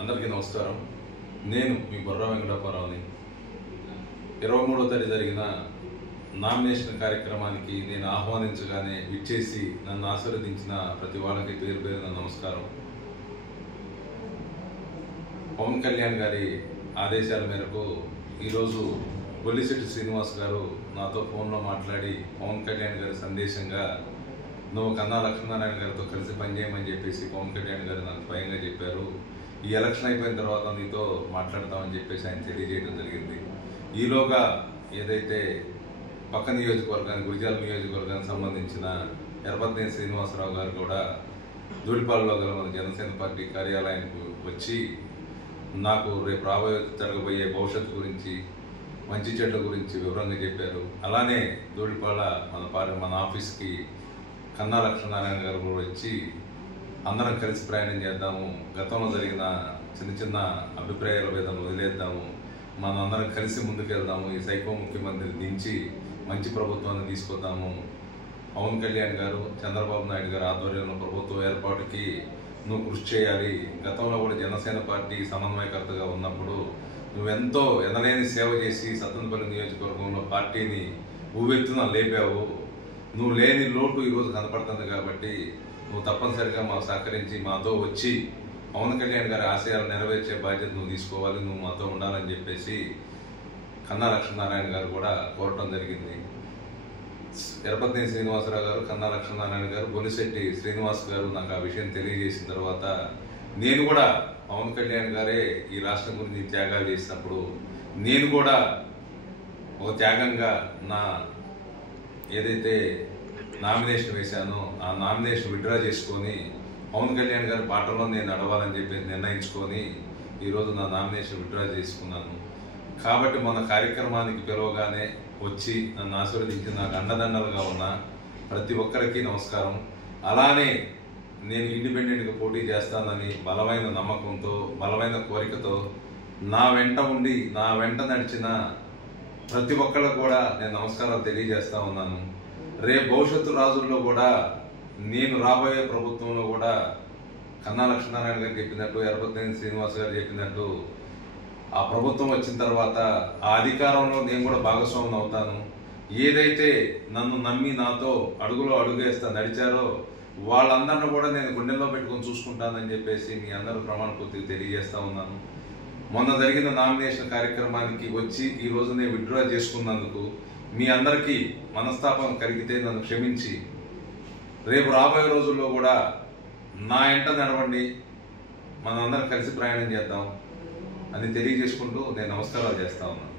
అందరికీ నమస్కారం. నేను మీ బొర్రా వెంకటప్పారావుని. 23వ తేదీ జరిగిన నామినేషన్ కార్యక్రమానికి నేను ఆహ్వానించగానే విచ్చేసి నన్ను ఆశీర్వదించిన ప్రతి వాళ్ళకి పేరు పేరున నమస్కారం. పవన్ కళ్యాణ్ గారి ఆదేశాల మేరకు ఈరోజు బొల్లిశెట్టి శ్రీనివాస్ గారు నాతో ఫోన్లో మాట్లాడి పవన్ కళ్యాణ్ గారి సందేశంగా నువ్వు కన్నా లక్ష్మీనారాయణ గారితో కలిసి పనిచేయమని చెప్పేసి పవన్ కళ్యాణ్ గారు నాకు స్వయంగా చెప్పారు. ఈ ఎలక్షన్ అయిపోయిన తర్వాత నీతో మాట్లాడతామని చెప్పేసి ఆయన తెలియజేయడం జరిగింది. ఈలోగా ఏదైతే పక్క నియోజకవర్గానికి గురిజాల నియోజకవర్గానికి సంబంధించిన ఎర్రపతినేని శ్రీనివాసరావు గారు కూడా ధూళిపాలలో గల మన జనసేన పార్టీ కార్యాలయానికి వచ్చి నాకు రేపు జరగబోయే భవిష్యత్తు గురించి మంచి చెట్ల గురించి వివరంగా చెప్పారు. అలానే ధూళిపాల మన ఆఫీస్కి కన్నా లక్ష్మీనారాయణ గారు కూడా వచ్చి అందరం కలిసి ప్రయాణం చేద్దాము, గతంలో జరిగిన చిన్న చిన్న అభిప్రాయాల మీద వదిలేద్దాము, మనం అందరం కలిసి ముందుకెళ్దాము, ఈ సైకో ముఖ్యమంత్రిని దించి మంచి ప్రభుత్వాన్ని తీసుకొద్దాము, పవన్ కళ్యాణ్ గారు చంద్రబాబు నాయుడు గారు ఆధ్వర్యంలో ప్రభుత్వ ఏర్పాటుకి నువ్వు కృషి చేయాలి. గతంలో కూడా జనసేన పార్టీ సమన్వయకర్తగా ఉన్నప్పుడు నువ్వెంతో ఎనలేని సేవ చేసి సత్తెనపల్లి నియోజకవర్గంలో పార్టీని ఊవెత్తున లేపావు. నువ్వు లేని లోటు ఈరోజు కనపడుతుంది కాబట్టి నువ్వు తప్పనిసరిగా మాకు సహకరించి మాతో వచ్చి పవన్ కళ్యాణ్ గారి ఆశయాలు నెరవేర్చే బాధ్యత నువ్వు తీసుకోవాలి, నువ్వు మాతో ఉండాలని చెప్పేసి కన్నా లక్ష్మీనారాయణ గారు కూడా కోరటం జరిగింది. ఎర్రపతినేని శ్రీనివాసరావు గారు, కన్నా లక్ష్మీనారాయణ గారు, బొలిశెట్టి శ్రీనివాస్ గారు నాకు ఆ విషయం తెలియజేసిన తర్వాత నేను కూడా పవన్ కళ్యాణ్ గారే ఈ రాష్ట్రం గురించి త్యాగాలు చేసినప్పుడు నేను కూడా ఒక త్యాగంగా నా ఏదైతే నామినేషన్ వేశానో ఆ నామినేషన్ విత్డ్రా చేసుకొని పవన్ కళ్యాణ్ గారి బాటలో నేను నడవాలని చెప్పి నిర్ణయించుకొని ఈరోజు నా నామినేషన్ విత్డ్రా చేసుకున్నాను. కాబట్టి మన కార్యక్రమానికి పిలవగానే వచ్చి నన్ను ఆశీర్వదించి నాకు అండదండలుగా ఉన్న ప్రతి ఒక్కరికి నమస్కారం. అలానే నేను ఇండిపెండెంట్గా పోటీ చేస్తానని బలమైన నమ్మకంతో, బలమైన కోరికతో నా వెంట ఉండి నా వెంట నడిచిన ప్రతి ఒక్కళ్ళకు కూడా నేను నమస్కారాలు తెలియజేస్తా ఉన్నాను. రేపు భవిష్యత్తు రోజుల్లో కూడా నేను రాబోయే ప్రభుత్వంలో కూడా కన్నా లక్ష్మీనారాయణ గారు చెప్పినట్టు, ఎర్రపతినేని శ్రీనివాస్ గారు చెప్పినట్టు ఆ ప్రభుత్వం వచ్చిన తర్వాత ఆ అధికారంలో నేను కూడా భాగస్వామ్యం అవుతాను. ఏదైతే నన్ను నమ్మి నాతో అడుగులో అడుగేస్తా నడిచారో వాళ్ళందరినీ కూడా నేను గుండెల్లో పెట్టుకొని చూసుకుంటానని చెప్పేసి మీ అందరూ ప్రమాణ పూర్తిగా తెలియజేస్తా ఉన్నాను. మొన్న జరిగిన నామినేషన్ కార్యక్రమానికి వచ్చి ఈరోజు నేను విత్డ్రా చేసుకున్నందుకు మీ అందరికీ మనస్తాపం కలిగితే నన్ను క్షమించి రేపు రాబోయే రోజుల్లో కూడా నా ఎంట నడవండి, మనందరం కలిసి ప్రయాణం చేద్దాం అని తెలియజేసుకుంటూ నేను నమస్కారాలు చేస్తా ఉన్నాను.